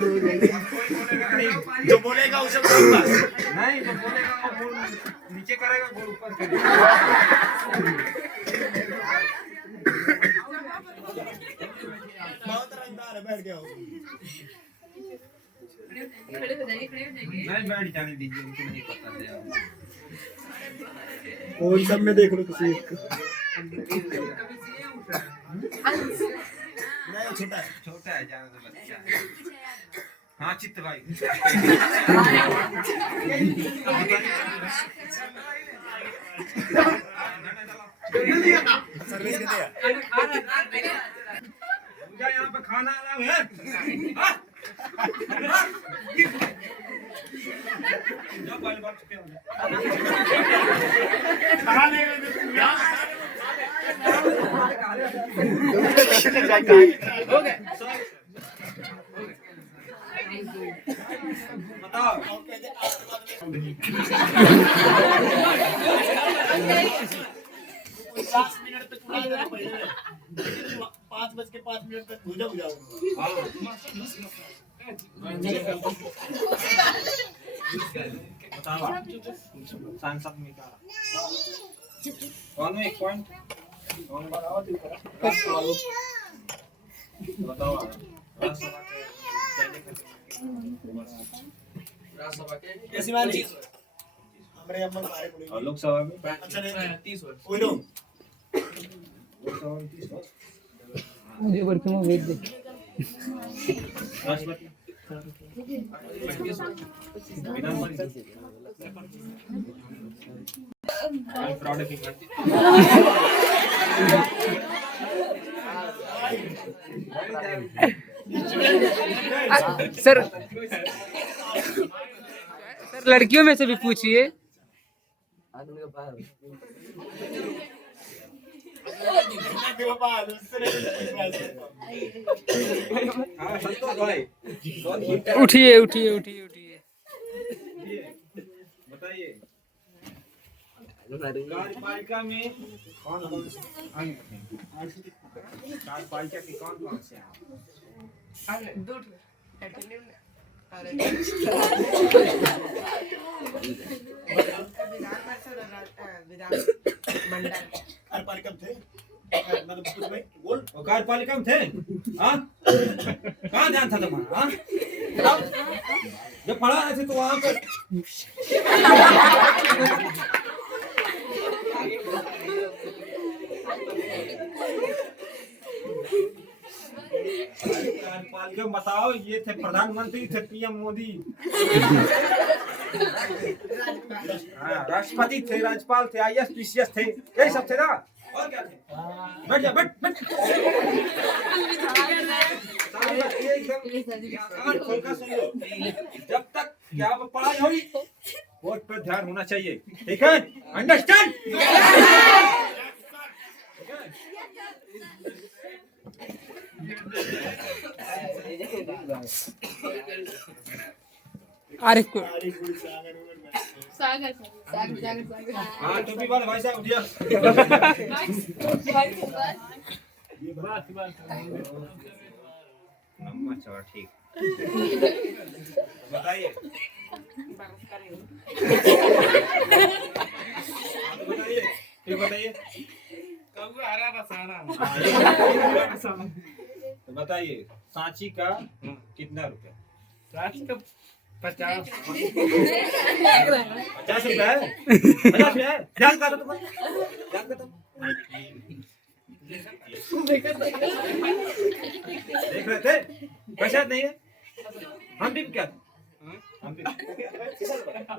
जो बोलेगा उसे बोलूंगा। नहीं जो बोलेगा वो बोल नीचे करेगा, बोल ऊपर करेगा। बहुत रंगदार है, बैठ गया नहीं बैठ जाने दीजिए, उनको नहीं पता है। कौन सब में देख लो किसी एक को। नहीं छोटा है, छोटा है, जाने दो बच्चा है। हाँ चित्त भाई सर्विस के दिया यहाँ पे खाना अलाउ है। बताओ 50 मिनट तक पूरा देना पड़ेगा। 5:05 तक भूजा हो जाओगे। बताओ सांसद में क्या कौन एक पॉइंट कौन बताओ राज्यसभा के यशमान जी हमारे अम्मा सारे पड़े और लोकसभा में अच्छा नहीं 30 वर्ष कोई नो लोकसभा में 30 वर्ष मुझे वर्क में भेज दे। राष्ट्रपति विधान परिषद फ्रॉड की सर लड़कियों में से भी पूछिए। उठिए उठिए उठिए उठिए। बताइए कार्यपालिका में कौन कौन से अंग हैं? कार्यपालिका के कौन कौन से हैं? कार्यपालिका थे मतलब कुछ भाई बोल वो कार्यपालिका में थे? हाँ कहाँ ध्यान था तुम्हारा? हाँ बताओ। जब पढ़ा रहे थे तो वहाँ पे कार्यपालिका बताओ। ये थे प्रधानमंत्री थे पीएम मोदी। हाँ राष्ट्रपति थे, राज्यपाल थे, आईएएस पीसीएस थे, यही सब थे ना। और क्या थे? बैठ जा बैठ बैठ। एकदम खोलकर सुन लो। जब तक क्या पढ़ाई होगी वोट पर ध्यान होना चाहिए, ठीक है? अंडरस्टैंड? आरिफ को हाँ टोपी वाले भाई साहब उठिए। नम्बर चौड़ा ठीक। बताइए बताइए फिर बताइए। तो बताइए सांची का कितना रुपया? 50 50 रुपया है? 50 रुपया है? ध्यान करो तुम, ध्यान करो तुम। देख रहे थे पैसा नहीं है। हम भी क्या हम भी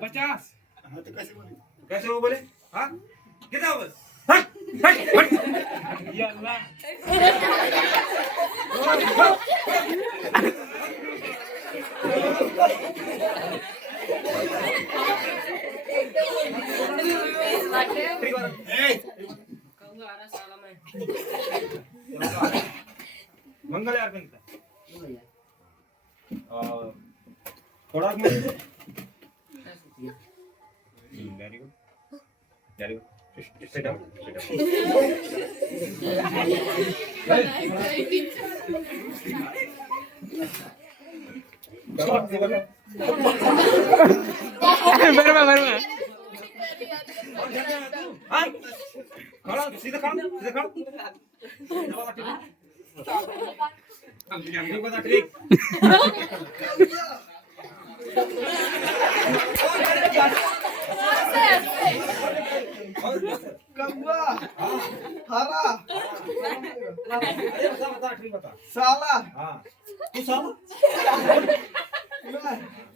50। हाँ तो कैसे बोले कैसे वो बोले? हाँ कितना बोले? हट हट हट या अल्लाह। मंगल यार कहीं थोड़ा very good very good. Sit down. Sit down. Burma Burma हाँ खड़ा सीधा खड़ा हमने बता ट्रिक कौवा हरा अरे बता ट्रिक बता साला हाँ तू साला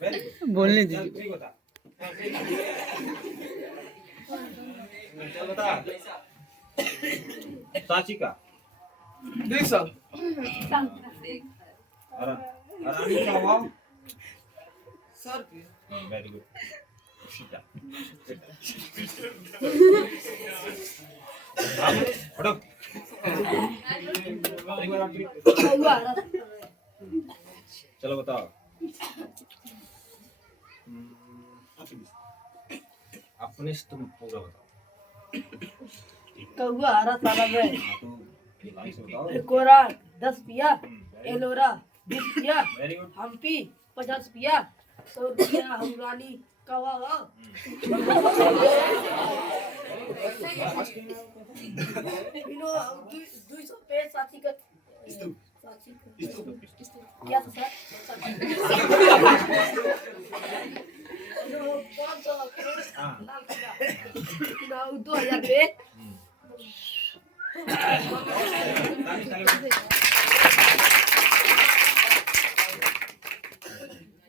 वेरी गुड बोलने चल दीजिए ट्रिक बता चल बता सांची का देख सब रानी का हुआ सर पे वेरी गुड हटो चलो बताओ अपने से तुम पूरा बताओ कौआ हरा साला में तो लाइन से बताओ कोरा 10 पिया एलोरा 20 पिया वेरी गुड हम्पी 50 पिया 100 रुपया हमरानी कवा इनो 200 पे साथी का क्या था सर इनो 500 लाल किला इनो 2000 पे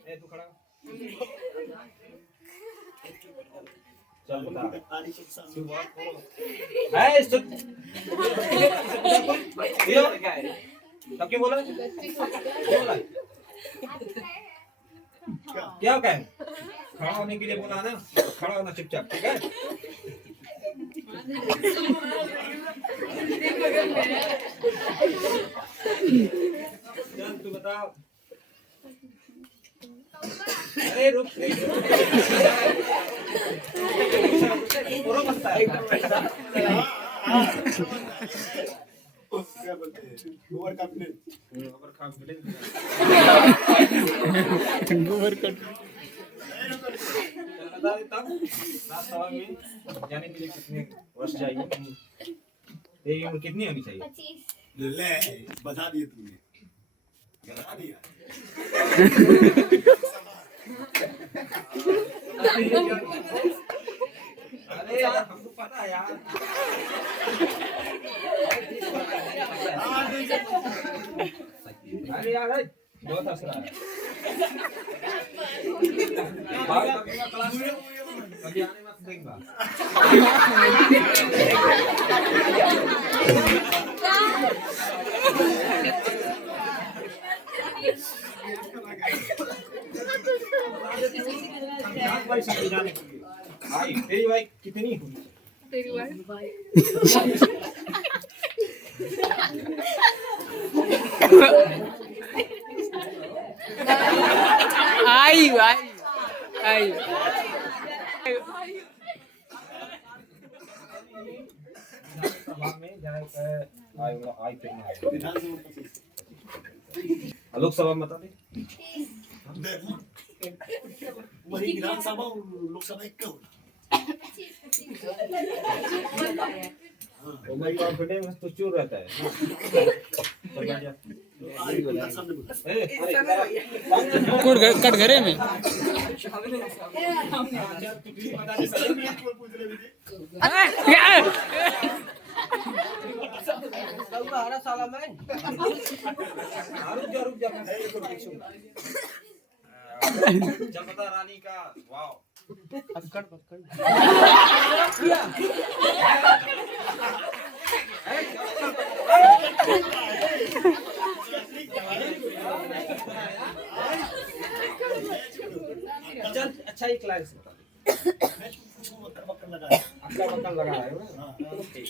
ए तू खड़ा चल बता है सुन ये तब क्यों बोला क्या क्या है खड़ा होने के लिए बोला ना खड़ा होना चुपचाप ठीक है चल तू बता अरे रुक पूरा मस्ता है क्या बोलते हैं ओवर कॉन्फिडेंस ओवर कॉन्फिडेंस गोबर कट बता देता हूँ राजसभा में जाने के लिए कितने वर्ष चाहिए तेरी उम्र कितनी होनी चाहिए ले बता दिए तुमने बता दिया अरे यार हमको पता है यार अरे यार बहुत हंस रहा है भाई लगेगा क्लास में कभी आने मत देखना भाई सब जाने के लिए भाई तेरी भाई कितनी हुई आई आई आई सभा में जाने आई कितना है विधानसभा लोकसभा में बता दे वही विधानसभा और लोकसभा एक का होता वो भाई कॉन्फिडेंस तो चूर रहता है कट घरे में कौवा हरा साला में रुक जा जनता रानी का वाव पकड़ पकड़ चल अच्छा ही क्लास बता अक्का बक्का लगा है ना ठीक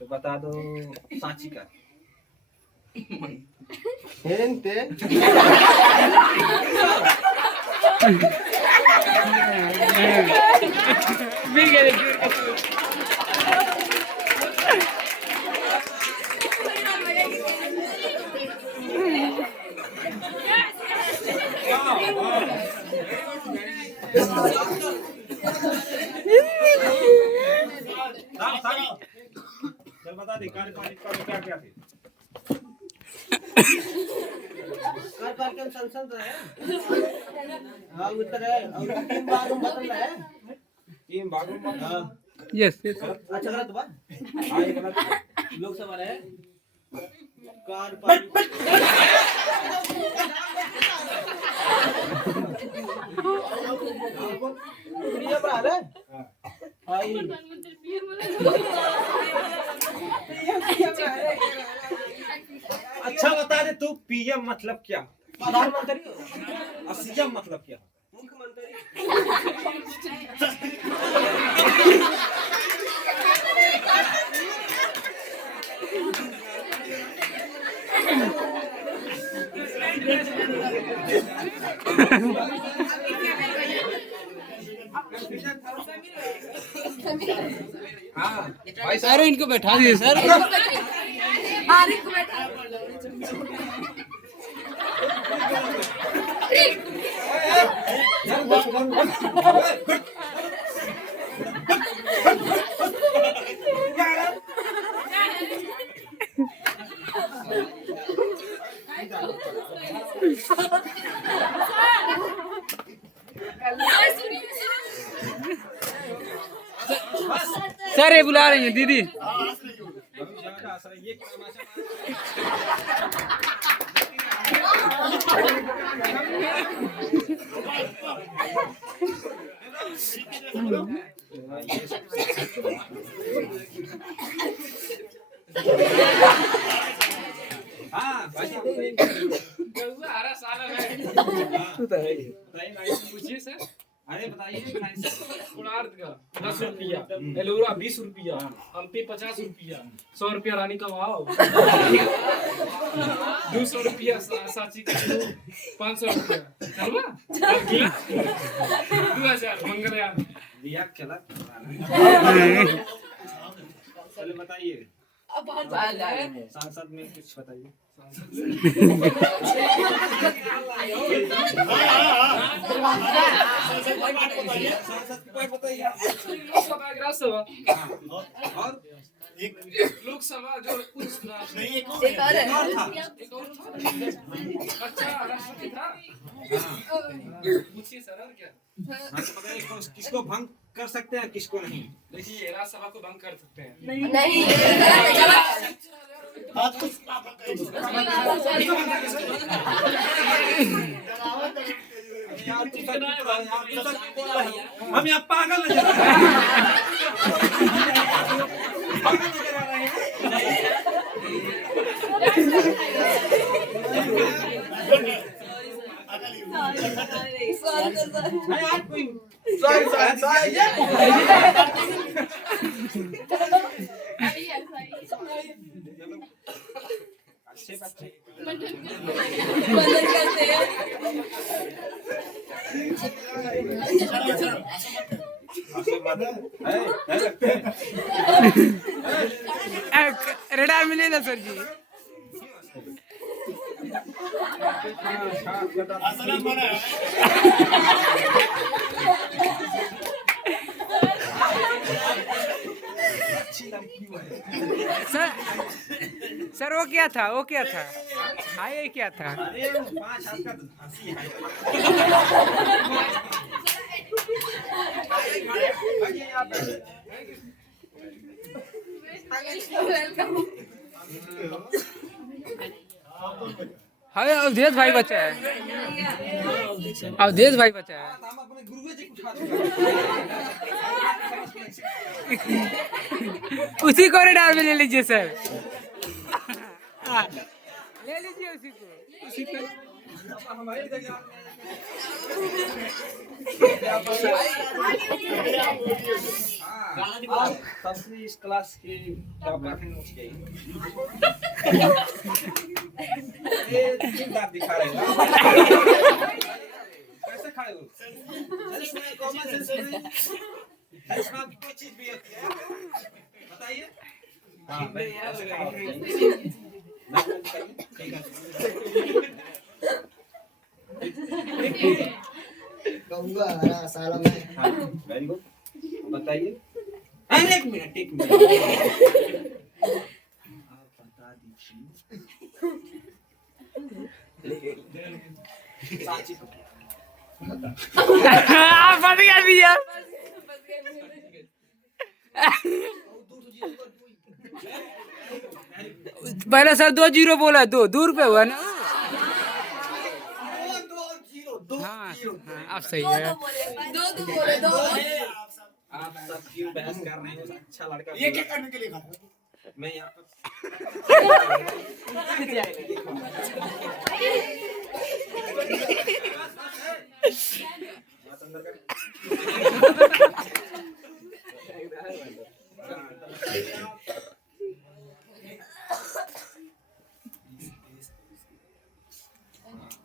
तो बता दो सांची का हेंते मिल गए चल बता दे कार्यपालिका में क्या क्या थे। कार्यपालिका में संसद है। हाँ उत्तर है और तीन बार हम बदल रहे हैं। तीन भागों में हाँ यस अच्छा गलत बात हाँ ये गलत है। लोकसभा है कार्यपालिका प्रिय बड़ा है आई अच्छा बता दे तू पीएम मतलब क्या, प्रधानमंत्री और सीएम मतलब क्या। मुख्यमंत्री हाँ भाई साहब अरे इनको बैठा दिए सर आरे को बैठा सर ये बुला रही हैं दीदी ये हाँ पूछिए सर। अरे बताइए कोणार्क का 10 रुपया, एलोरा 20 रुपया, हम्पी 50 रुपया, 100 रुपया रानी का भाव, 200 रुपया सांची का 500 रुपया, चलवा 2000 मंगलयान। दिया चला चलो बताइए सांसद में कुछ बताइए। लोकसभा राज्यसभा और लोकसभा जो नहीं एक और एक और है एक और था। अच्छा राष्ट्रपति था। पूछिए सर और क्या। किसको भंग कर सकते हैं किसको नहीं। देखिए राज्यसभा को भंग कर सकते हैं। नहीं बात कुछ हम यहाँ पागल नजर आ अच्छे बच्चे रेडार मिलेगा सर जी असलम बना है सर वो क्या था हाँ ये क्या था अरे 5 हाथ का हंसी है। आइए यहाँ पे। हाँ अवधेश भाई बचा है अवधेश भाई बचा है हम अपने गुरुजी जी को उठा उसी को रेडार में ले लीजिए सर ले लीजिए उसी को हमारे सबसे इस क्लास की टॉपर हैं उसके ये चिंता दिखा रहे हैं कैसे खड़े हो इसमें कॉमन सेंस है इसमें कोई चीज भी होती है बताइए हाँ ठीक है आऊंगा हरा साला मैं। हाँ, वेरी गुड। बताइए। अरे एक मिनट आप बता दीजिए। सांची को फंस गया भैया। पहले सर 2-0 बोला, 2 रुपए हुआ ना। हाँ अब सही है। दो बोले दो। आप सब क्यों बहस कर रहे हैं? अच्छा लड़का ये क्या करने के लिए खा? मैं यहाँ पर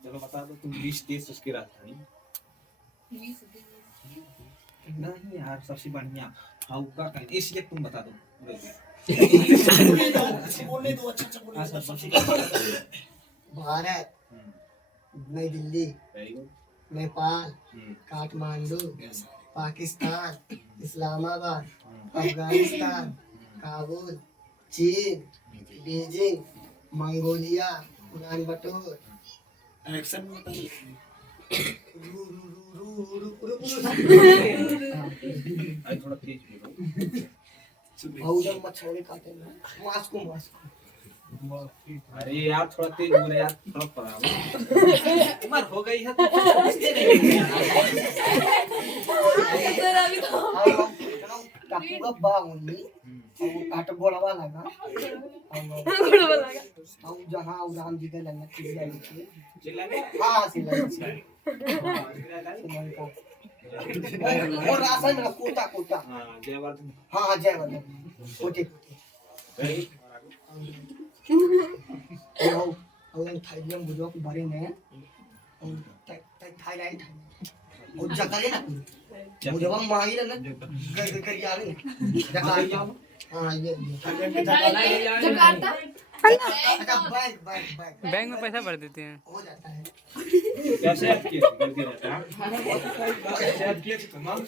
चलो बता दो तुम 20 देश उसकी राजधानी। नहीं यार सबसे बढ़िया हाउ का कहीं इसलिए तुम बता दो। बोलने दो अच्छा बोलने दो। भारत, नई दिल्ली, वेरी गुड। नेपाल, काठमांडू, पाकिस्तान, इस्लामाबाद, अफगानिस्तान, काबुल, चीन, बीजिंग, मंगोलिया, उलानबटोर। एक्शन में बताइए। अरे थोड़ा तेज बोलो। उधर मछली काटे ना, मास्को। अरे यार थोड़ा तेज बोले यार, थोड़ा पढ़ा उम्र हो गई है तो समझते नहीं टापूगा बाउनी और काट बोलवा लगा और जहां राम जी के लंगा चिल्ला लिखी चिल्लाने हां सिला और राशन ना कोटा हां जयवर्धन हां जयवर्धन कोटे और थाईलैंड बुझो के बारे में और थाईलैंड और जकाले ना मुझे वहां मांगी ना कर यार जकार्ता हां ये जकार्ता अच्छा बैंक में पैसा भर देते हैं। हो जाता है कैसे आप किए गलती रहता है कैसे आप किए तमाम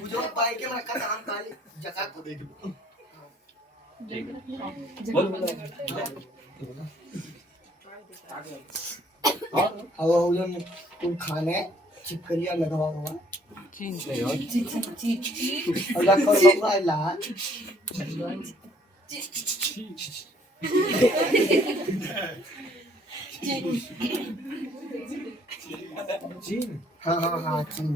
बुझो पाई के मैं का नाम काली जकात को दे दो ठीक है बोल और तुम खाने चिपकलियां लगवा हुआ चीन और लखन लगवा ला चीन हाँ चीन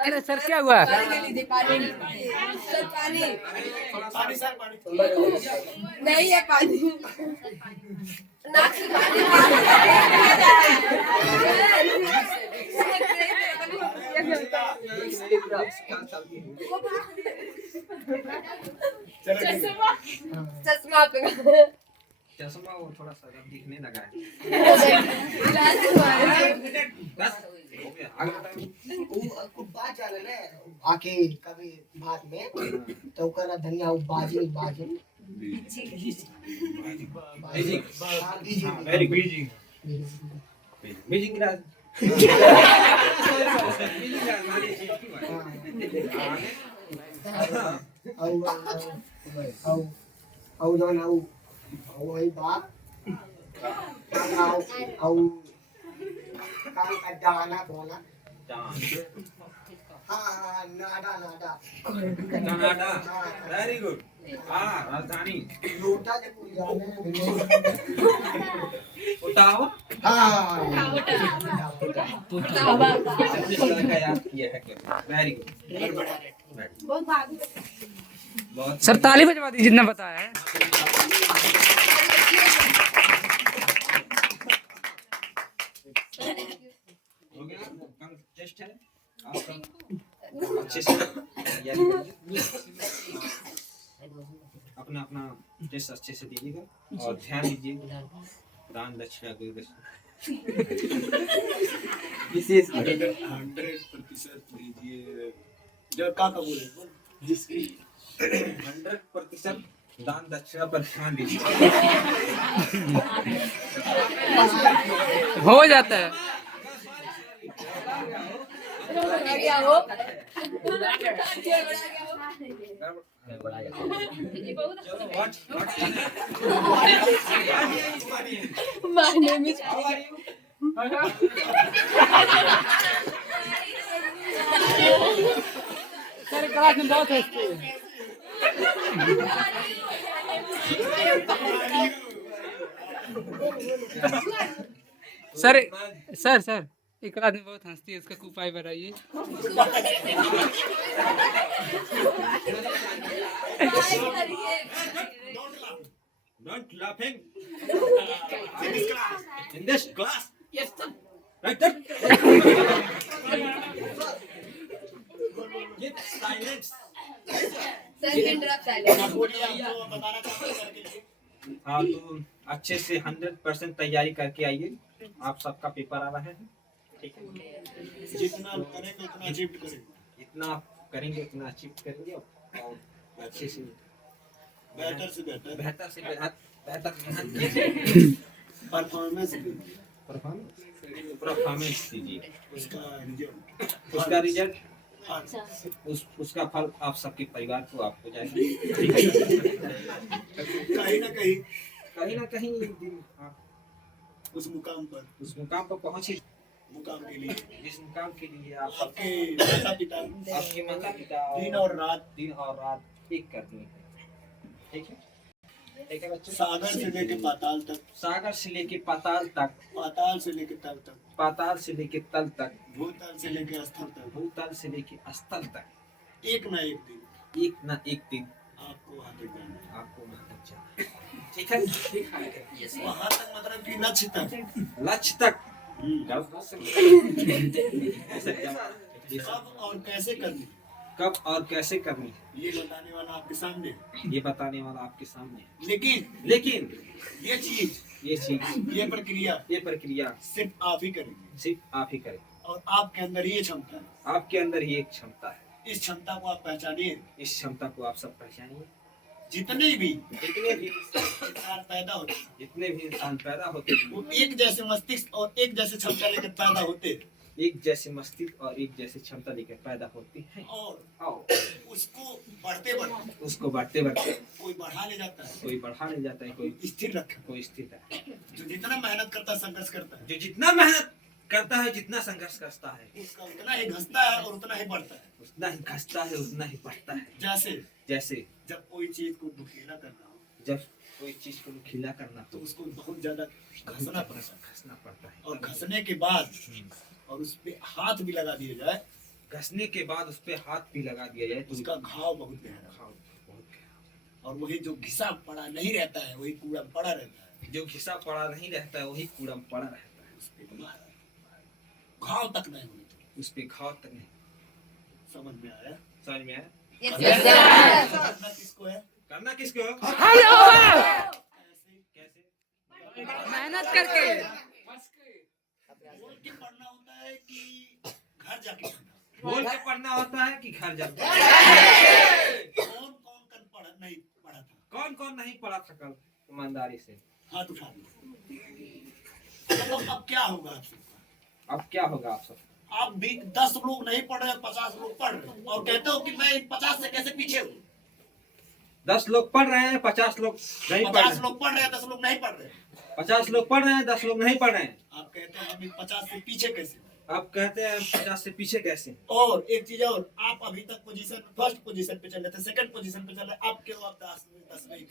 अरे सर क्या हुआ? पानी नहीं है पानी नाक से पानी चश्मा पे चश्मा वो थोड़ा सा दिखने लगा है बस हो गया आगे बताइए वो बात जाने ना आके कभी बात में तो करा धनिया बाजिंग वेरी बीजिंग बीजिंग राज और जो ना वही बात और काम का दाना बोला हाँ नाडा कनाडा वेरी गुड हाँ राजधानी लोटा के पूरी जाने ओटावा हाँ का याद किया है वेरी गुड बहुत भाग बहुत सर ताली बजवा दीजिए जितना बताया है। हो गया कम टेस्ट है आपका अच्छे से तैयारी करिए अपना अपना टेस्ट अच्छे से दीजिएगा और ध्यान दीजिएगा दान दक्षिणा को विशेष 100% दीजिए जब का बोले जिसकी 100% दान दक्षिणा पर ध्यान दीजिए हो जाता है। बढ़ा गया हो ये बहुत My name is sir class में बहुत हंसते हैं। सर सर सर एक आदमी बहुत हंसती है, उसका उपाय बताइए। Not laughing. In this class. Yes, sir. Right there. Keep silence. आप बोलिए, आपको बताना चाहते हैं सर के लिए। हाँ तो अच्छे से 100% तैयारी करके आइए। आप सबका पेपर आ रहा है, ठीक है? जितना करेंगे उतना अचीव करेंगे, जितना करेंगे उतना अचीव करेंगे और अच्छे से बेहतर से बेहतर बेहतर से बेहतर मेहनत कीजिए। परफॉर्मेंस परफॉर्मेंस दीजिए। उसका उसका रिजल्ट रिजल्ट उसका फल आप सबके परिवार को आपको जाएगा, ठीक है? कहीं ना कहीं एक दिन आप उस मुकाम पर पहुंचे, मुकाम के लिए जिस मुकाम के लिए आप आपके माता पिता आपके माता पिता दिन और रात एक करते हैं, ठीक है? ठीक है बच्चों? सागर से लेके पाताल तक, सागर से लेके पाताल तक, पाताल से लेके तल तक, पाताल से लेके तल तक, भूतल से लेके स्थल तक, भूतल से लेके स्थल तक, एक ना एक दिन आपको वहाँ तक जाना है। आपको वहाँ तक जाना है, ठीक है? वहाँ तक मतलब कि लक्ष्य तक कब और कैसे करनी, कब और कैसे करनी ये बताने वाला आपके सामने है। ये बताने वाला आपके सामने है। लेकिन ये चीज ये प्रक्रिया सिर्फ आप ही करेंगे, सिर्फ आप ही करें और आपके अंदर ही ये क्षमता है। आपके अंदर ही एक क्षमता है। इस क्षमता को आप पहचानिए। इस क्षमता को आप सब पहचानिए। जितने भी इंसान पैदा होते हैं वो एक जैसे मस्तिष्क और एक जैसे क्षमता लेकर पैदा होते हैं, एक जैसे मस्तिष्क और एक जैसे क्षमता लेकर पैदा होती है और उसको बढ़ते कोई बढ़ा ले जाता है, कोई बढ़ा ले जाता है, कोई स्थिर रखा, कोई स्थिर है। जो जितना मेहनत करता है, संघर्ष करता है, जो जितना मेहनत करता है, जितना संघर्ष करता है, उसका उतना ही घसता है और उतना ही बढ़ता है। उतना ही घसता है, उतना ही बढ़ता है। जैसे जब कोई चीज को नुकीला करना हो, जब कोई चीज को खिला करना तो उसको बहुत ज्यादा घसना पड़ता है और घसने के बाद और उस पे हाथ भी लगा दिया जाए, घसने के बाद उस पे हाथ भी लगा दिया जाए तो उसका घाव बहुत गहरा, और वही जो घिसा पड़ा नहीं रहता है वही कूड़ा पड़ा रहता है। जो घिसा पड़ा नहीं रहता है वही कूड़ा पड़ा रहता है। उस पे घाव तक नहीं होने तो उस पे घाव तक नहीं। समझ में आया? समझ में आया? करना किसको है? करना किसको है? कैसे? मेहनत करके। बोल के पढ़ना होता है कि घर जाके पढ़ना? बोल के पढ़ना होता है कि घर जाके? कौन कौन कल नहीं पढ़ा था? कौन नहीं पढ़ा था कल? ईमानदारी से हाथ उठा दो। अब क्या होगा आप सबका? अब क्या होगा आप सब? आप भी 10 लोग नहीं पढ़ रहे, 50 लोग पढ़ रहे और कहते हो कि मैं 50 से कैसे पीछे हूँ। 10 लोग पढ़ रहे हैं, 50 लोग नहीं पढ़ 50 रहे। लोग पढ़ रहे हैं, 10 लोग नहीं पढ़ रहे। 50 लोग पढ़ रहे हैं, 10 लोग नहीं पढ़ रहे हैं। आप कहते हैं हम 50 से पीछे कैसे? आप कहते हैं 50 से पीछे कैसे? और एक चीज और, आप अभी तक फर्स्ट पोजीशन पे चल रहे थे, सेकंड पोजीशन पे चल रहे, आप क्यों आप 10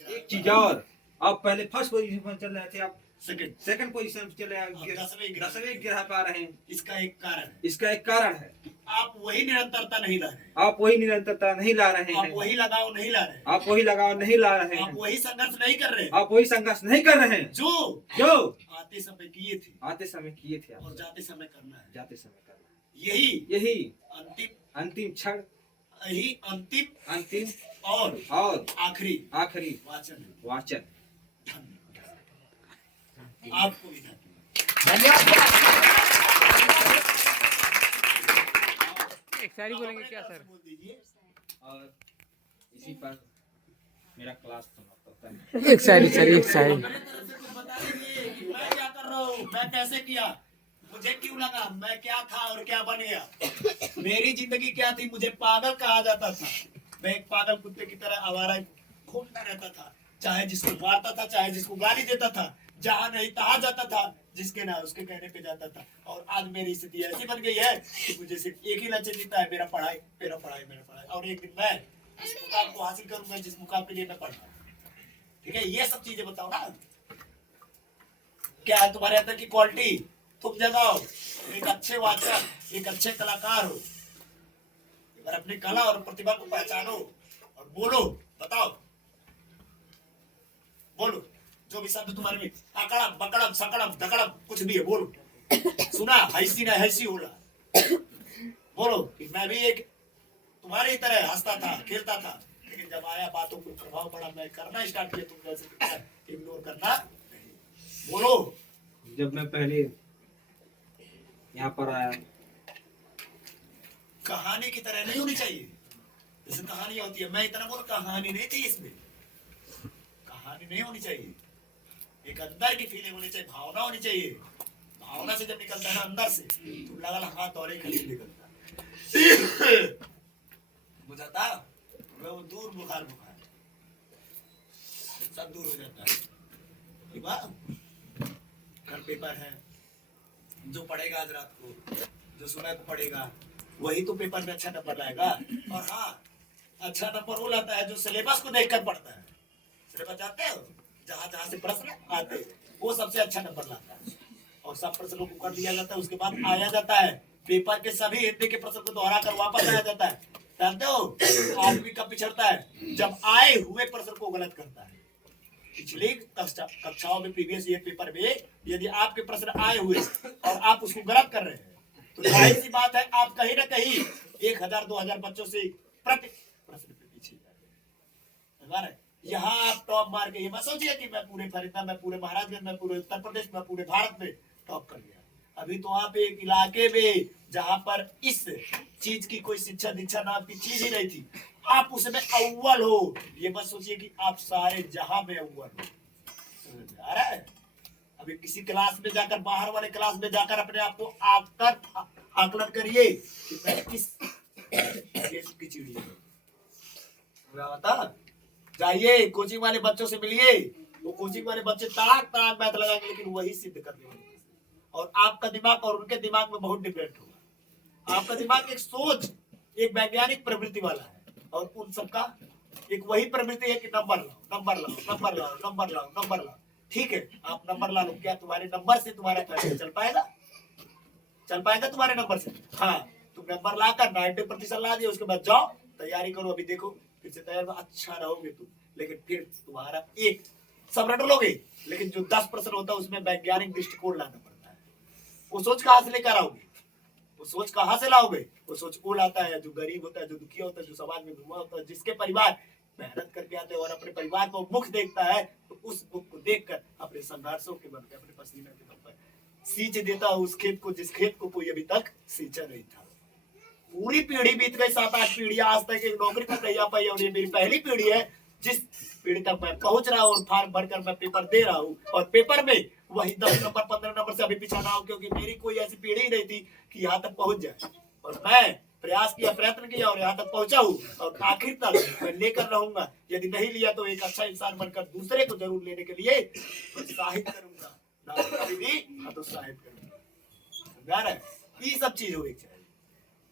एक चीज और, आप पहले फर्स्ट पोजीशन पर चल रहे थे, आप सेकंड पोजीशन पे चले आए, 10वें गिरा पा रहे हैं। इसका एक कारण है। इसका एक कारण है, आप वही निरंतरता नहीं ला रहे, आप वही निरंतरता नहीं ला रहे आप हैं, वही लगाव नहीं ला रहे, आप वही लगाव नहीं ला रहे आप हैं, वही संघर्ष नहीं कर रहे, आप वही संघर्ष नहीं कर रहे हैं जो आते समय किए थे आते समय किए थे और जाते समय करना है। जाते समय करना है। यही अंतिम क्षण, यही अंतिम और आखिरी वाचन। आपको भी धन्यवाद। एक शायरी बोलेंगे क्या सर? बोल दीजिए। और इसी पर मेरा क्लास समाप्त होता है। एक शायरी सर, एक शायरी। बता दीजिए कि मैं क्या कर रहा हूँ। मैं कैसे किया, मुझे क्यों लगा, मैं क्या था और क्या बन गया, मेरी जिंदगी क्या थी। मुझे पागल कहा जाता था, मैं एक पागल कुत्ते की तरह आवारा घूमता रहता था, चाहे जिसको मारता था, चाहे जिसको गाली देता था, जहां नहीं तहां जाता था, जिसके ना उसके कहने पे जाता था। और आज मेरी स्थिति ऐसी बन गई है कि मुझे सिर्फ एक ही लक्ष्य जीता है, मेरा पढ़ाई, मेरा पढ़ाई, मेरा पढ़ाई। और एक दिन मैं इस मुकाम को हासिल करूंगा जिस मुकाम के लिए मैं पढ़ रहा हूँ। ठीक है, ये सब चीजें बताओ ना, क्या है तुम्हारे अंदर की क्वालिटी, तुम जगाओ, एक अच्छे वाचक, एक अच्छे कलाकार हो। अगर अपनी कला और प्रतिभा को पहचानो और बोलो, बताओ, बोलो जो भी शब्द तुम्हारे में, अकड़म बकड़म सकड़म धकड़म कुछ भी है, बोलो। सुना हैसी ना हैसी होला, बोलो कि मैं भी एक तुम्हारी तरह हंसता था, खेलता था, लेकिन जब आया बातों को प्रभाव पड़ा, मैं करना स्टार्ट किया, तुम जैसे इग्नोर करना नहीं। बोलो। जब मैं पहले यहाँ पर आया, कहानी की तरह नहीं होनी चाहिए, जैसे कहानी होती है, मैं इतना बोल, कहानी नहीं थी इसमें, कहानी नहीं होनी चाहिए, एक अंदर की फीलिंग होनी चाहिए, भावना होनी चाहिए। भावना से जब निकलता है ना अंदर से, तो लगल हाथ और एक खरीद निकलता बुझाता, वो दूर बुखार सब दूर हो जाता है। ठीक बात, कल पेपर है, जो पढ़ेगा आज रात को, जो सुबह को पढ़ेगा, वही तो पेपर में अच्छा नंबर लाएगा। और हाँ, अच्छा नंबर वो लाता है जो सिलेबस को देखकर पढ़ता है। सिलेबस जानते हो, जहाँ जहाँ से प्रश्न आते हैं वो सबसे अच्छा नंबर लाता है, और सब प्रश्नों को कर दिया जाता है। उसके बाद आया जाता है पेपर के सभी हिंदी के प्रश्न को दोहरा कर वापस आया जाता है। जानते हो आदमी कब पिछड़ता है, जब आए हुए प्रश्न को गलत करता है। पिछली कक्षाओं में प्रीवियस ईयर पेपर में यदि आपके प्रश्न आए हुए और आप उसको गलत कर रहे हैं, तो जाहिर सी बात है आप कहीं ना कहीं 1000-2000 बच्चों से प्रति प्रश्न पे पीछे जा रहे हैं। यहाँ आप टॉप मार के ये मत सोचिए कि मैं पूरे फरीदा, मैं पूरे महाराजगंज, मैं पूरे उत्तर प्रदेश, मैं पूरे भारत में टॉप कर गया। अभी तो आप एक इलाके में जहाँ पर इस चीज की कोई शिक्षा दीक्षा नाम की चीज ही नहीं थी, आप उसमें अव्वल हो। ये मत सोचिए कि आप सारे जहां में अव्वल हो। आ रहा है, अभी किसी क्लास में जाकर, बाहर वाले क्लास में जाकर अपने आप को आकलन करिए कि मैं किस देश की चिड़िया हूँ। जाइए कोचिंग वाले बच्चों से मिलिए, वो कोचिंग वाले बच्चे तड़ाक तड़ाक मैथ लगाएंगे, लेकिन वही सिद्ध करने वाले। और आपका दिमाग और उनके दिमाग में बहुत डिफरेंट होगा। आपका दिमाग एक सोच, एक वैज्ञानिक प्रवृत्ति वाला है, और उन सबका एक वही प्रवृत्ति है कि नंबर लाओ, नंबर लाओ, नंबर लाओ, नंबर लाओ, नंबर लाओ। ठीक है, आप नंबर ला लो, क्या तुम्हारे नंबर से तुम्हारा फैसला चल पाएगा? चल पाएगा तुम्हारे नंबर से? हाँ, तुम नंबर लाकर 90% ला दिए, उसके बाद जाओ तैयारी करो। अभी देखो फिर से तैयार, अच्छा रहोगे तुम, लेकिन फिर तुम्हारा एक सब रट लोगे, लेकिन जो 10% होता है उसमें वैज्ञानिक दृष्टिकोण लाना पड़ता है। वो सोच कहाँ से लेकर आओगे, वो सोच कहाँ से लाओगे? वो सोच वो लाता है जो गरीब होता है, जो दुखिया होता है, जो समाज में घुमा होता है, जिसके परिवार मेहनत करके आते हैं और अपने परिवार को मुख देखता है, तो उस मुख को देखकर अपने संघर्षों के बल पे, अपने पसीने के बल पर सींच देता है उस खेत को, जिस खेत को कोई अभी तक सींचा नहीं था। पूरी पीढ़ी बीत गई, 7-8 पीढ़ियां, आज तक एक नौकरी तक नहीं आ पाई, और ये मेरी पहली पीढ़ी है जिस पीढ़ी तक मैं पहुंच रहा हूँ, और फॉर्म भरकर मैं पेपर दे रहा हूँ, और पेपर में वही 10 नंबर 15 नंबर से अभी पीछा ना हो, क्योंकि मेरी कोई ऐसी पीढ़ी ही नहीं थी कि यहाँ तक पहुंच जाए। और मैं प्रयास किया, प्रयत्न किया, और यहाँ तक पहुंचा हूँ, और आखिर तक मैं लेकर रहूंगा। यदि नहीं लिया तो एक अच्छा इंसान बनकर दूसरे को जरूर लेने के लिए प्रोत्साहित करूंगा, ना कभी भी हतोत्साहित करूंगा। ये सब चीज होगी चाहिए।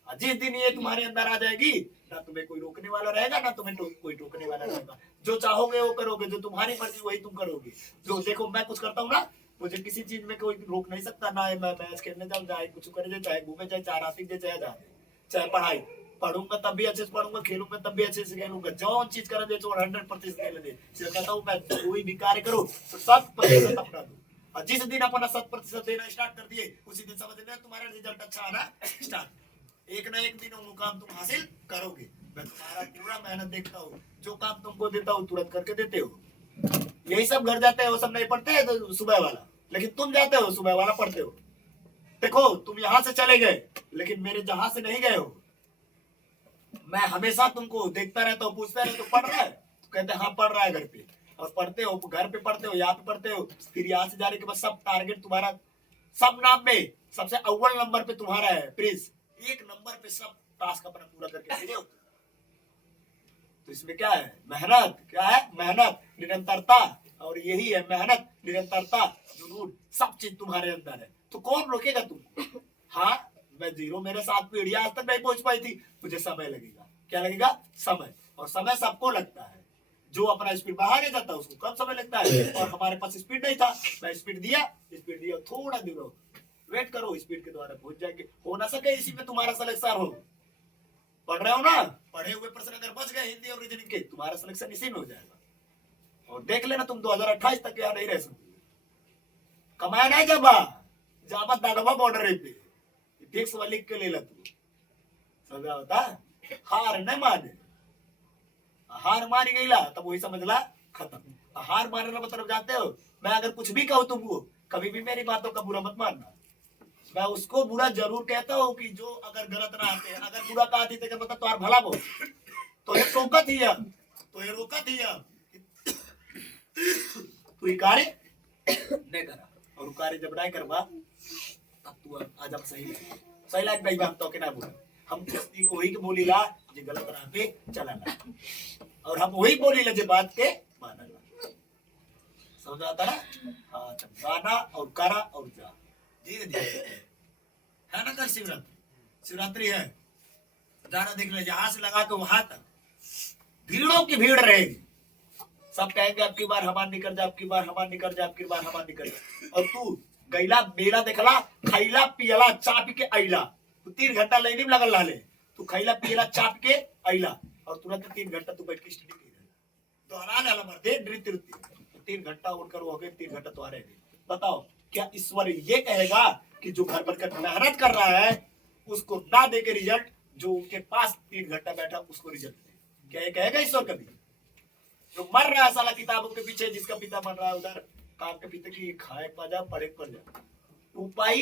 जिस दिन ये तुम्हारे अंदर आ जाएगी, ना तुम्हें कोई रोकने वाला रहेगा, ना तुम्हें कोई टोकने वाला रहेगा। जो चाहोगे वो करोगे, जो तुम्हारी मर्जी वही तुम करोगे। जो देखो मैं कुछ करता हूँ ना, मुझे किसी चीज में कोई रोक नहीं सकता। ना मैं मैच खेलने जाऊँ, चाहे कुछ करे जाए, चाहे घूमे जाए, चाहे रास्ते जाए, चाहे पढ़ाई पढ़ूंगा तब भी अच्छे से पढ़ूंगा, खेलूंगा तब भी अच्छे से खेलूंगा। जो चीज कर दे 100% खेलने दे। कहता हूँ मैं कोई भी कार्य करो तो 100% अपना दो, और जिस दिन अपना 100% देना स्टार्ट कर दिए, उसी दिन समझ लेना तुम्हारा रिजल्ट अच्छा आना स्टार्ट। एक ना एक दिन वो मुकाम तुम हासिल करोगे। मैं तुम्हारा पूरा मेहनत देखता हूँ, जो काम तुमको देता हूँ तुरंत करके देते हो। यही सब घर जाते हैं, वो सब नहीं पढ़ते हैं तो सुबह वाला, लेकिन तुम जाते हो सुबह वाला पढ़ते हो। देखो तुम यहाँ से चले गए, लेकिन मेरे जहां से नहीं गए हो। मैं हमेशा तुमको देखता रहता हूँ, पूछता रहता हूँ, पढ़ रहा है? तो कहते हाँ पढ़ रहा है घर पे। और पढ़ते हो, घर पे पढ़ते हो, यहाँ पे पढ़ते हो, फिर यहाँ से जाने के बाद सब टारगेट तुम्हारा सब नाम में सबसे अव्वल नंबर पे तुम्हारा है प्रिंस, 1 नंबर पे सब टास्क अपना पूरा करके भेजे हो। तो इसमें क्या है, मेहनत, क्या है मेहनत, निरंतरता, और यही है मेहनत, निरंतरता, जुनून, सब चीज तुम्हारे अंदर है। तो कौन रोकेगा तुमको? हाँ, मैं 0 मेरे साथ पीढ़ियां आज तक नहीं पहुंच पाई थी, मुझे समय लगेगा। क्या लगेगा? समय। और समय सबको लगता है, जो अपना स्पीड बढ़ाने जाता है उसको कम समय लगता है। और हमारे पास स्पीड नहीं था, मैं स्पीड दिया, थोड़ा देर वेट करो, स्पीड के द्वारा पहुंच जाएंगे। हो ना सके इसी में तुम्हारा सिलेक्शन हो। पढ़ रहे हो ना, पढ़े हुए प्रश्न अगर बच गए हिंदी और रीजनिंग के, तुम्हारा सिलेक्शन इसी में हो जाएगा। और देख लेना तुम 2028 तक यहाँ नहीं रह सकते। कमाया नहीं जाबा दागबा बॉर्डर पे फिक्स वाला लिख के ले ला तू, समझा होता। हार न माने, हार मान गई ला तब वही समझ ला खत्म। हार मानने मतलब जाते हो, मैं अगर कुछ भी कहूँ तुमको कभी भी मेरी बातों का बुरा मत मानना। मैं उसको बुरा जरूर कहता हूँ कि जो अगर गलत ना आते, अगर बुरा कहा थी तो मतलब तुम्हारा भला बोल, तो ये रोका थी हम, तो ये रोका थी हम, तू कार्य नहीं करा, और कार्य जब नहीं करवा तब तू आज अब सही लायक नहीं बात तो के ना बोला। हम वही के बोली ला जो गलत राह पे चला ला, और हम वही बोली ला जो बात के माना ला, समझ आता ना। हाँ, तब गाना और करा और जा धीरे धीरे है ना। कल शिवरात्रि है, जाना देख ले, जहां से लगा के वहां तक भीड़ों की भीड़ रहेगी। सब कहेंगे अब की बार हमार निकल जा, अब की बार हमार निकल जा, अब की बार हमार निकल जा। और तू गैला मेला देखला, खैला पियला चाप के अइला, तू 3 घंटा लाइन में लगल रहले, तू खैला पियला चाप के अइला, और तुरंत 3 घंटा तू बैठ के स्टडी कर दोहरा डाला मर्दे नृत्य 3 घंटा उनकर हो गए, 3 घंटा तुम्हारे। बताओ क्या ईश्वर ये कहेगा कि जो घर पर मेहनत कर रहा है उसको ना दे के रिजल्ट, जो उनके पास 3 घंटा बैठा उसको रिजल्ट दे? क्या ये कहेगा ईश्वर कभी? जो मर रहा है साला किताबों के पीछे, जिसका पिता मर रहा है उधर काम के पीछे की खाए पा जा पढ़े पड़ जा, उपाय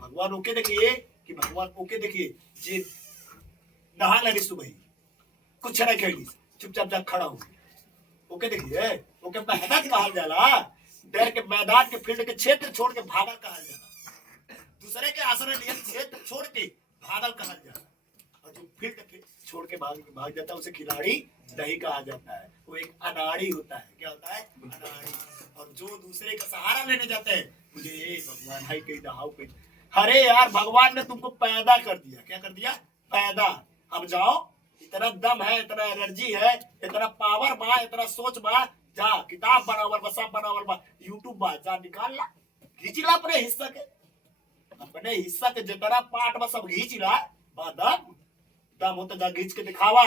भगवान ओके देखिए कि भगवान ओके देखिए जे नहा लगी सुबह कुछ नहीं खेली, चुपचाप जा खड़ा हो, ओके देखिए, ओके मेहनत कहा जाला, डर के मैदान के फील्ड के क्षेत्र छोड़ के भागल कहा जाला, दूसरे के आश्रय लिए क्षेत्र छोड़ के भागल कहा जाला, और जो फील्ड छोड़ के भाग जाता है उसे खिलाड़ी नहीं कहा जाता है, वो एक अनाड़ी होता है। क्या होता है? अनाड़ी। और जो दूसरे का सहारा लेने जाते हैं, मुझे भगवान हाई कही दहाओ कही, अरे यार भगवान ने तुमको पैदा कर दिया, क्या कर दिया? पैदा। अब जाओ, इतना दम है, इतना एनर्जी है, इतना पावर बा, इतना सोच बा, जा किताब बनावल बा, सब बनावल बा, यूट्यूब बा, जा निकाल ला, खींच ला अपने हिस्सा के, अपने हिस्सा के जितना पार्ट बा सब खींच ला, दम हो तो जा खींच के दिखावा।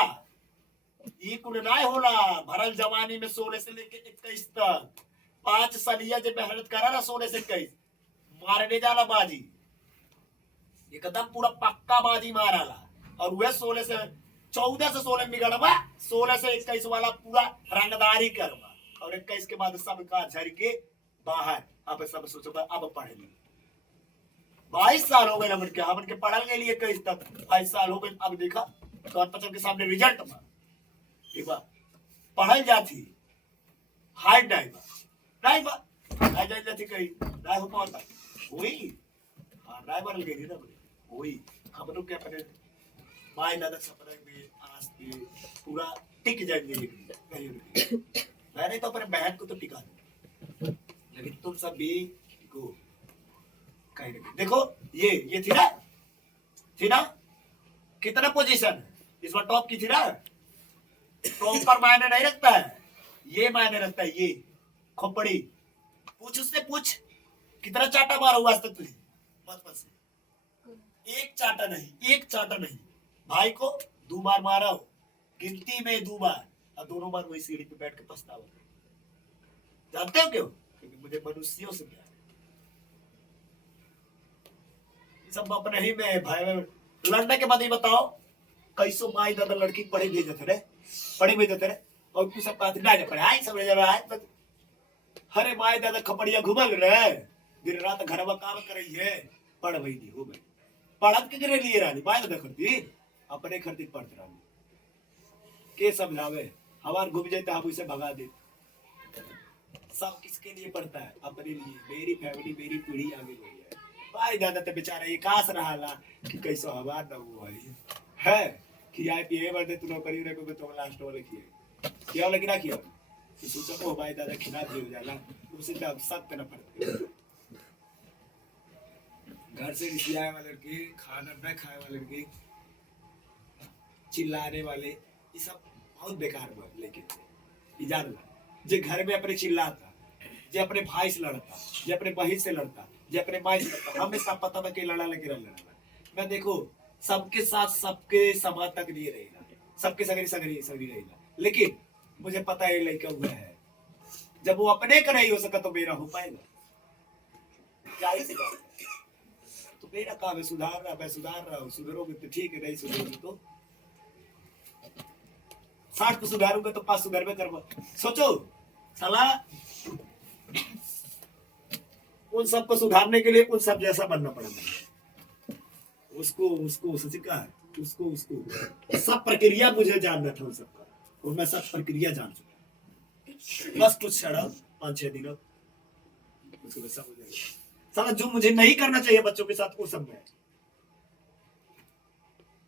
ई कुल ना होला, भरल जवानी में 16 से लेके 21 तक 5 सलिया जब मेहनत करा ना 16 से 21 मारने जाला बाजी, एकदम पूरा पक्का बाजी माराला, और वह 14 से 16 बिगड़वा, 16 से 21 वाला पूरा रंगदारी करवा, और 21 के बाद सब का झड़ के बाहर। अब सब सोचो अब पढ़ ली, 22 साल हो गए हमन के पढ़ल के लिए 21 तक 22 साल हो गए। अब देखा तो बच्चों के सामने रिजल्ट में पढ़ल जाती हार्ड नहीं जाती कहीं नहीं हो पाता, वही हाँ ड्राइवर गई ना, वही हम लोग क्या करें, माय दादा सपने में आज पूरा टिक जाएंगे, लेकिन मैंने तो अपने बहन को तो टिका दिया, लेकिन तुम सब भी को कहीं नहीं। देखो ये थी ना कितना पोजीशन इस बार टॉप की थी ना, टॉप पर मायने नहीं रखता है, ये मायने रखता है, ये खोपड़ी। पूछ उससे, पूछ कितना चाटा मारा हुआ आज तक तुझे बचपन से? एक चाटा नहीं, भाई को 2 बार मारा हो, गिनती में 2 बार, और दोनों बार वही सीढ़ी पे बैठ के पछतावा। जानते हो क्यों? क्योंकि मुझे मनुष्यों से प्यार है, सब अपने ही में भाई। लड़ने के बाद ही बताओ कैसो माई दादा लड़की पढ़े भेजते रहे, और तू सब कहते नहीं पढ़ाई सब रहा है, अरे माई दादा खपड़िया घुमल रहे, दिन रात घर में काम कर रही है, पढ़ वही नहीं हो गई, पढ़त के करे लिए रानी माई दादा करती, अपने खर्ची पढ़ते रानी के समझावे, हमार घूम जाते हम उसे भगा दे। सब किसके लिए पढ़ता है? अपने लिए, मेरी फैमिली मेरी पीढ़ी आगे बढ़ी है। भाई दादा तो बेचारा ये कास रहा ला कि कैसो हवा न हुआ है कि आई पी बर्थडे तू नौकरी रे को तो लास्ट वाले किए क्या लगी ना किया तो सोचा ओ भाई दादा खिला दे हो जाला उसे तब सब पे न पड़ते घर से रिसियाए वाले लड़के खाना न खाए वाले लड़के चिल्लाने वाले ये सब बहुत बेकार हुआ लेकिन इजाजत जे घर में अपने चिल्लाता जे अपने भाई से लड़ता जे अपने बहन से लड़ता जे अपने माई से लड़ता हमें सब पता था कि लड़ा लेके लड़ा मैं देखो सबके साथ सबके समाज तक नहीं रहेगा सबके सगरी सगरी सगरी रहेगा लेकिन मुझे पता है लड़का हुआ है जब वो अपने का नहीं हो सका तो मेरा हो पाएगा जाहिर सी बात है तो मेरा काम है सुधार रहा मैं सुधार रहा हूँ सुधरोगे तो ठीक है नहीं सुधरोगे तो 60 को सुधारूंगा तो 5 सुधार में करूंगा सोचो साला उन सबको सुधारने के लिए उन सब जैसा बनना पड़ेगा उसको उसको सचिका उसको उसको सब प्रक्रिया मुझे जानना था उन सबका और मैं सब प्रक्रिया जान चुका बस कुछ छड़ा 5-6 दिनों उसको सब हो जाएगा साला जो मुझे नहीं करना चाहिए बच्चों के साथ वो सब मैं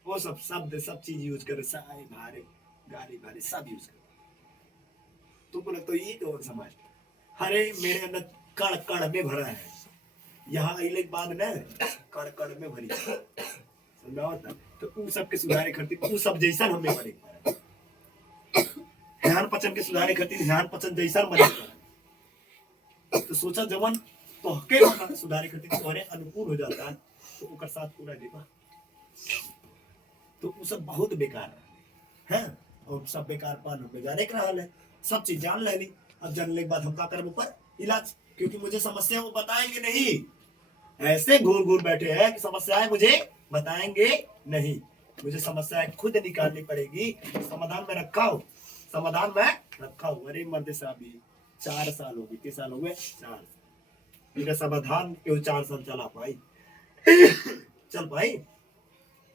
वो सब शब्द सब चीज यूज करे सारे भारे गाली भारे सब यूज करे तुमको लगता है ये कौन समाज अरे मेरे अंदर कण कण में भरा है यहाँ आइले के बाद न कण कण में भरी समझा होता तो उ सब के सुधारे करती उ सब जैसा हमें बने ध्यान पचन के सुधारे करती ध्यान पचन जैसा बने तो सोचा जवन तो हके बना सुधारे करती तुम्हारे अनुकूल हो जाता तो उकर साथ पूरा देवा तो उ सब बहुत बेकार है और सब बेकार पान में जाने का हाल है सब चीज जान लेनी अब जानने के बाद हम क्या करें ऊपर इलाज क्योंकि मुझे समस्या वो बताएंगे नहीं ऐसे घूर घूर बैठे हैं कि समस्याएं मुझे बताएंगे नहीं मुझे समस्याएं खुद निकालनी पड़ेगी समाधान में रखा हो समाधान में रखा हो अरे मर्द साहब 4 साल हो गए 3 साल हो गए 4 साल मेरा समाधान क्यों 4 साल चला पाई चल भाई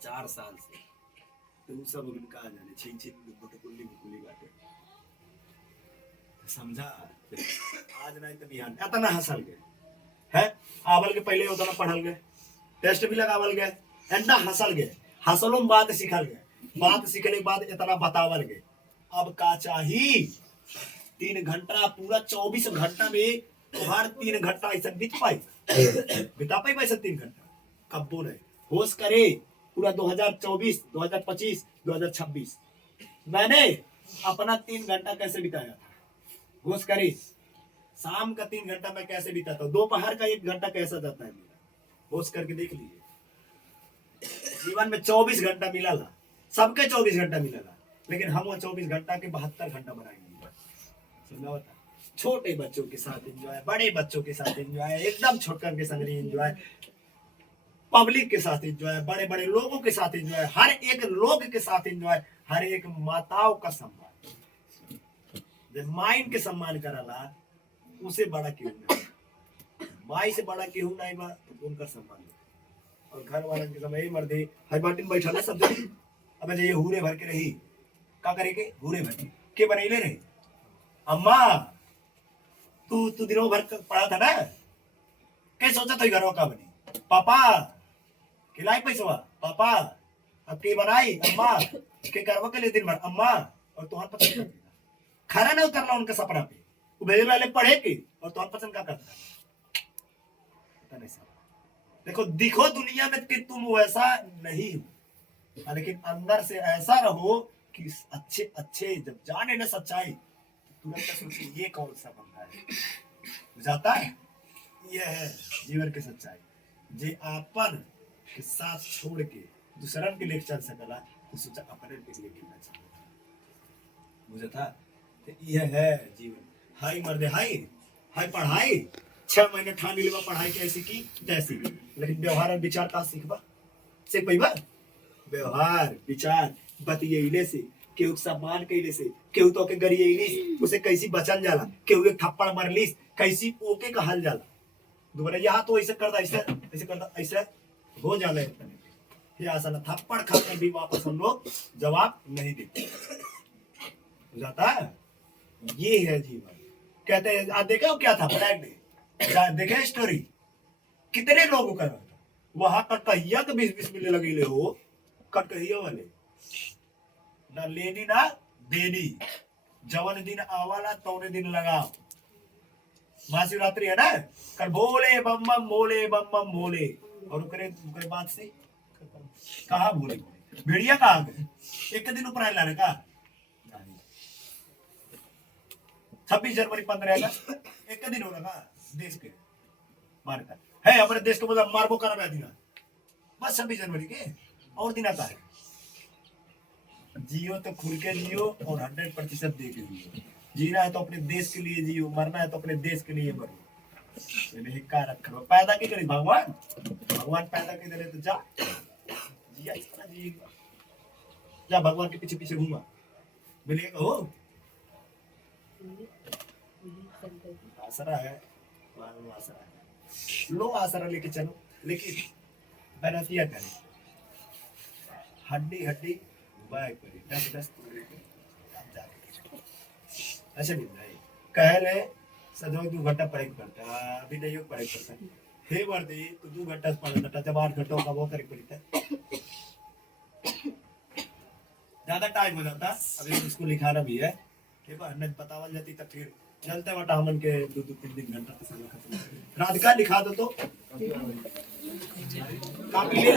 4 साल से तुम सब उनका जाने छीन छीन कुल्ली कुल्ली बातें समझा आज नहीं तो बिहान इतना हंसल गए है आवल के पहले उतना पढ़ल गए टेस्ट भी लगावल गए एंडा हंसल गए हंसलों में बात सीखल गए बात सीखने के बाद इतना बतावल गए अब का चाहिए 3 घंटा पूरा 24 घंटा में तुम्हार 3 घंटा ऐसा बीत पाई बिता पाई पैसा 3 घंटा कब बोल रहे होश करे पूरा 2024 2025 2026 मैंने अपना 3 घंटा कैसे बिताया था होश करी शाम का 3 घंटा मैं कैसे बिताता हूँ दोपहर का 1 घंटा कैसा जाता है मेरा होश करके देख लीजिए जीवन में 24 घंटा मिला ला सबके 24 घंटा मिला ला लेकिन हम वो 24 घंटा के 72 घंटा बनाएंगे समझा होता छोटे बच्चों के साथ एंजॉय बड़े बच्चों के साथ एंजॉय एकदम छोटकर के संग एंजॉय पब्लिक के साथ एंजॉय बड़े बड़े लोगों के साथ एंजॉय हर एक लोग के साथ एंजॉय हर एक माताओं का सम्मान जब माइन के सम्मान कराला उसे बड़ा क्यों नहीं माई से बड़ा क्यों नहीं बा तो उनका सम्मान और घर वालों के समय मर्दे हर बाटिन बैठा ना सब जगह अब ये हुरे भर के रही का करे के हुरे भर के बनैले रही अम्मा तू दिनों भर पढ़ा था ना कैसे सोचा तो घरों का बनी पापा खिलाई पैसा पापा अब के बनाई अम्मा के करवा के लिए दिन भर अम्मा और तुम्हारा पसंद खरा नहीं उतरना उनका सपना पे वो भेज वाले पढ़े के और तुम्हारा पसंद क्या करता पता नहीं सब देखो दिखो दुनिया में कि तुम वैसा नहीं हो लेकिन अंदर से ऐसा रहो कि अच्छे अच्छे जब जाने ना सच्चाई तो तुरंत सोचो ये कौन सा बंदा है जाता है ये है जीवन की सच्चाई जे आपन के साथ छोड़ के दूसरन के लिए चल सकला तो सोचा अपने के लिए खेलना चाहिए मुझे था तो ये है जीवन हाई मर्दे हाई पढ़ाई 6 महीने ठान लेवा पढ़ाई कैसी की तैसी लेकिन व्यवहार और विचार का सीखबा सीख पैबा व्यवहार विचार बतियैले से केहू सम्मान कैले से केहू तो के गरियैली उसे कैसी बचल जाला केहू एक थप्पड़ मारलिस कैसी ओके कहल जाला दोबारा यहाँ तो ऐसे करता ऐसे हो जाला ये आसान थप्पड़ खाकर भी वापस हम लोग जवाब नहीं देते जाता है ये है जीवन कहते हैं आप देखे हो क्या था फ्लैग डे देखे स्टोरी कितने लोगों का रहता वहां कटकहिया के 20-20 मिलने लगे ले हो कटकहिया वाले ना लेनी ना देनी जवन दिन आवाला तौने दिन लगाओ महाशिवरात्रि है ना कल बोले बम बम बोले और उकरे बाद से कहा बोले भेड़िया कहा गए एक दिन ऊपर आए लाने का 26 जनवरी 15 अगस्त एक दिन हो रहा देश के मारका है हमारे देश को मतलब मारबो करा दिना बस 26 जनवरी के और दिन आता है जियो तो खुल के जियो और 100% दे के जियो जीना है तो अपने देश के लिए जियो मरना है तो अपने देश के लिए मरो हिक्का रखो पैदा की करी भगवान पैदा की दे तो जा जिया इतना जिएगा जा भगवान के पीछे पीछे घूमा मिलेगा हो आसरा है आसरा है लो आसरा लेके चलो लेकिन बनतिया करे हड्डी हड्डी बाय करे 10 ऐसे नहीं भाई कहले सदो 2 घंटा पढ़ाई पड़ता अभी नहीं हो पढ़ाई पड़ता हे वर्दी तो 2 घंटा पढ़ना जब 8 घंटों का वो करे पड़ता ज्यादा टाइम हो जाता अभी इसको लिखाना भी है ठीक है अन्य बतावल जाती तब फिर चलते बटा हमन के 2-3 घंटा समय खत्म रात का लिखा दो तो काफी